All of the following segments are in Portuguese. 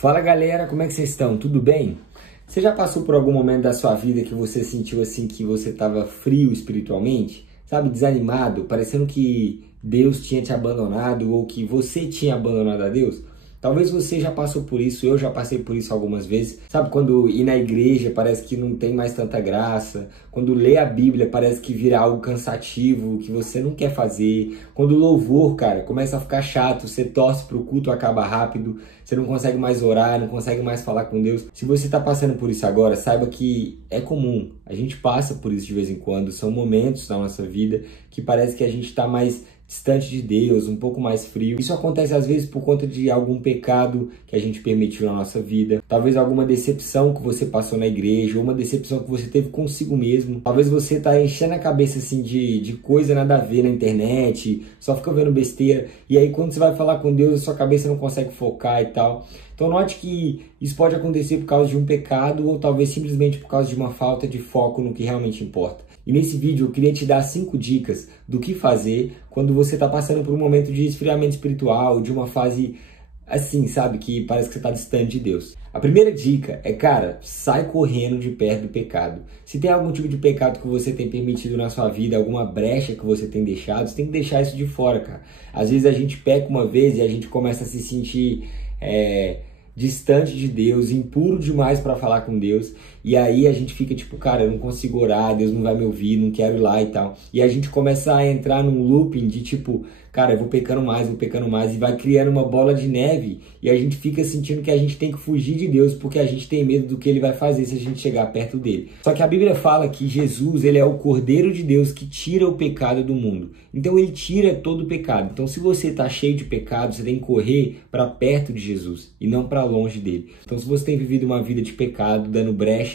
Fala galera, como é que vocês estão? Tudo bem? Você já passou por algum momento da sua vida que você sentiu assim que você estava frio espiritualmente? Sabe, desanimado, parecendo que Deus tinha te abandonado ou que você tinha abandonado a Deus? Talvez você já passou por isso, eu já passei por isso algumas vezes. Sabe, quando ir na igreja parece que não tem mais tanta graça. Quando ler a Bíblia parece que vira algo cansativo, que você não quer fazer. Quando o louvor, cara, começa a ficar chato, você torce pro culto, acaba rápido. Você não consegue mais orar, não consegue mais falar com Deus. Se você está passando por isso agora, saiba que é comum. A gente passa por isso de vez em quando. São momentos da nossa vida que parece que a gente está mais distante de Deus, um pouco mais frio. Isso acontece às vezes por conta de algum pecado que a gente permitiu na nossa vida. Talvez alguma decepção que você passou na igreja, ou uma decepção que você teve consigo mesmo. Talvez você tá enchendo a cabeça assim de coisa nada a ver na internet, só fica vendo besteira. E aí quando você vai falar com Deus, a sua cabeça não consegue focar e tal. Então note que isso pode acontecer por causa de um pecado ou talvez simplesmente por causa de uma falta de foco no que realmente importa. E nesse vídeo eu queria te dar 5 dicas do que fazer quando você está passando por um momento de esfriamento espiritual, de uma fase assim, sabe, que parece que você está distante de Deus. A primeira dica é, cara, sai correndo de perto do pecado. Se tem algum tipo de pecado que você tem permitido na sua vida, alguma brecha que você tem deixado, você tem que deixar isso de fora, cara. Às vezes a gente peca uma vez e a gente começa a se sentir distante de Deus, impuro demais para falar com Deus, e aí a gente fica tipo, cara, eu não consigo orar, Deus não vai me ouvir, não quero ir lá e tal, e a gente começa a entrar num looping de tipo, cara, eu vou pecando mais, e vai criando uma bola de neve, e a gente fica sentindo que a gente tem que fugir de Deus, porque a gente tem medo do que Ele vai fazer se a gente chegar perto dele. Só que a Bíblia fala que Jesus, Ele é o Cordeiro de Deus que tira o pecado do mundo, então Ele tira todo o pecado. Então se você está cheio de pecado, você tem que correr para perto de Jesus, e não para longe dele. Então se você tem vivido uma vida de pecado, dando brecha,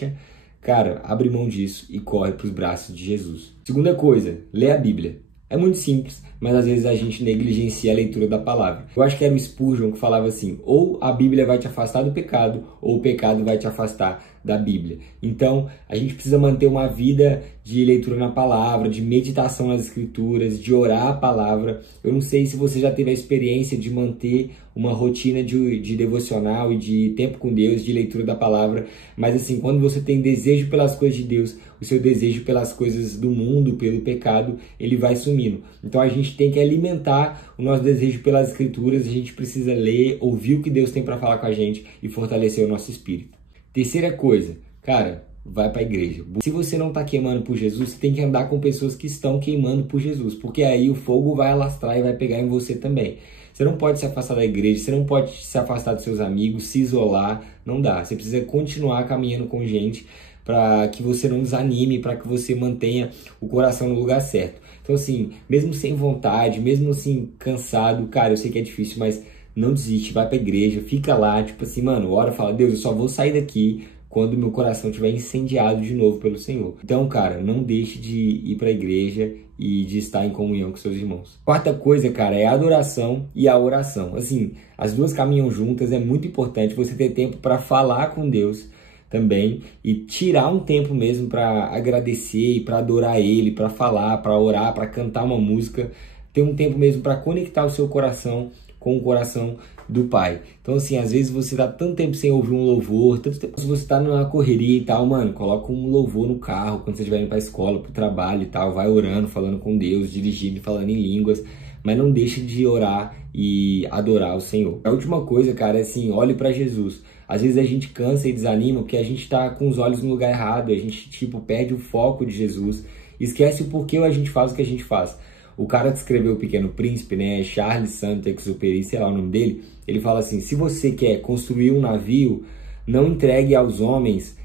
cara, abre mão disso e corre para os braços de Jesus. Segunda coisa, lê a Bíblia. É muito simples, mas às vezes a gente negligencia a leitura da palavra. Eu acho que era o Spurgeon que falava assim, ou a Bíblia vai te afastar do pecado, ou o pecado vai te afastar da Bíblia. Então, a gente precisa manter uma vida de leitura na palavra, de meditação nas escrituras, de orar a palavra. Eu não sei se você já teve a experiência de manter uma rotina de devocional e de tempo com Deus, de leitura da palavra, mas assim, quando você tem desejo pelas coisas de Deus, o seu desejo pelas coisas do mundo, pelo pecado, ele vai sumindo. Então a gente tem que alimentar o nosso desejo pelas escrituras, a gente precisa ler, ouvir o que Deus tem para falar com a gente e fortalecer o nosso espírito. Terceira coisa, cara, vai para a igreja. Se você não está queimando por Jesus, você tem que andar com pessoas que estão queimando por Jesus, porque aí o fogo vai alastrar e vai pegar em você também. Você não pode se afastar da igreja, você não pode se afastar dos seus amigos, se isolar, não dá. Você precisa continuar caminhando com gente para que você não desanime, para que você mantenha o coração no lugar certo. Então assim, mesmo sem vontade, mesmo assim cansado, cara, eu sei que é difícil, mas não desiste, vai pra igreja, fica lá, tipo assim, mano, ora, fala, Deus, eu só vou sair daqui quando meu coração estiver incendiado de novo pelo Senhor. Então, cara, não deixe de ir pra igreja e de estar em comunhão com seus irmãos. Quarta coisa, cara, é a adoração e a oração. Assim, as duas caminham juntas, é muito importante você ter tempo para falar com Deus também e tirar um tempo mesmo para agradecer e para adorar Ele, para falar, para orar, para cantar uma música, ter um tempo mesmo para conectar o seu coração com o coração do Pai. Então assim, às vezes você dá tanto tempo sem ouvir um louvor, tanto tempo se você tá numa correria e tal, mano, coloca um louvor no carro quando você estiver indo pra escola, pro trabalho e tal, vai orando, falando com Deus, dirigindo, falando em línguas, mas não deixe de orar e adorar o Senhor. A última coisa, cara, é assim, olhe para Jesus. Às vezes a gente cansa e desanima porque a gente tá com os olhos no lugar errado, a gente tipo perde o foco de Jesus, esquece o porquê a gente faz o que a gente faz. O cara que escreveu O Pequeno Príncipe, né, Charles Saint-Exupéry, sei lá o nome dele, ele fala assim, se você quer construir um navio, não entregue aos homens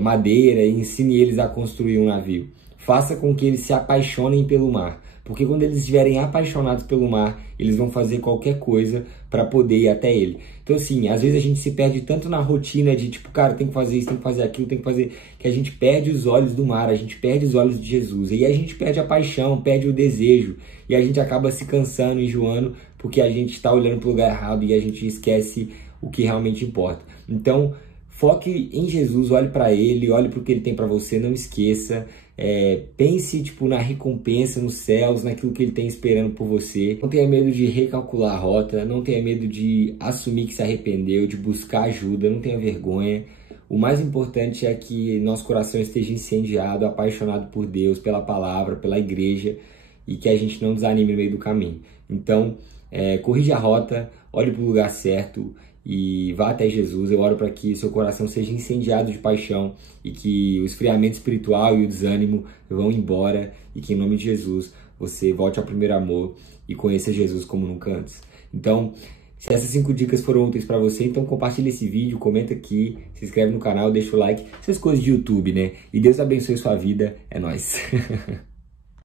madeira e ensine eles a construir um navio. Faça com que eles se apaixonem pelo mar, porque quando eles estiverem apaixonados pelo mar, eles vão fazer qualquer coisa para poder ir até ele. Então assim, às vezes a gente se perde tanto na rotina de tipo, cara, tem que fazer isso, tem que fazer aquilo, tem que fazer, que a gente perde os olhos do mar, a gente perde os olhos de Jesus, e aí a gente perde a paixão, perde o desejo, e a gente acaba se cansando, enjoando, porque a gente está olhando para o lugar errado e a gente esquece o que realmente importa. Então, foque em Jesus, olhe para Ele, olhe para o que Ele tem para você, não esqueça. pense tipo, na recompensa, nos céus, naquilo que Ele tem esperando por você. Não tenha medo de recalcular a rota, não tenha medo de assumir que se arrependeu, de buscar ajuda, não tenha vergonha. O mais importante é que nosso coração esteja incendiado, apaixonado por Deus, pela palavra, pela igreja, e que a gente não desanime no meio do caminho. Então, corrija a rota, olhe para o lugar certo e vá até Jesus. Eu oro para que seu coração seja incendiado de paixão e que o esfriamento espiritual e o desânimo vão embora e que, em nome de Jesus, você volte ao primeiro amor e conheça Jesus como nunca antes. Então, se essas 5 dicas foram úteis para você, então compartilha esse vídeo, comenta aqui, se inscreve no canal, deixa o like, essas coisas de YouTube, né? E Deus abençoe sua vida, é nóis!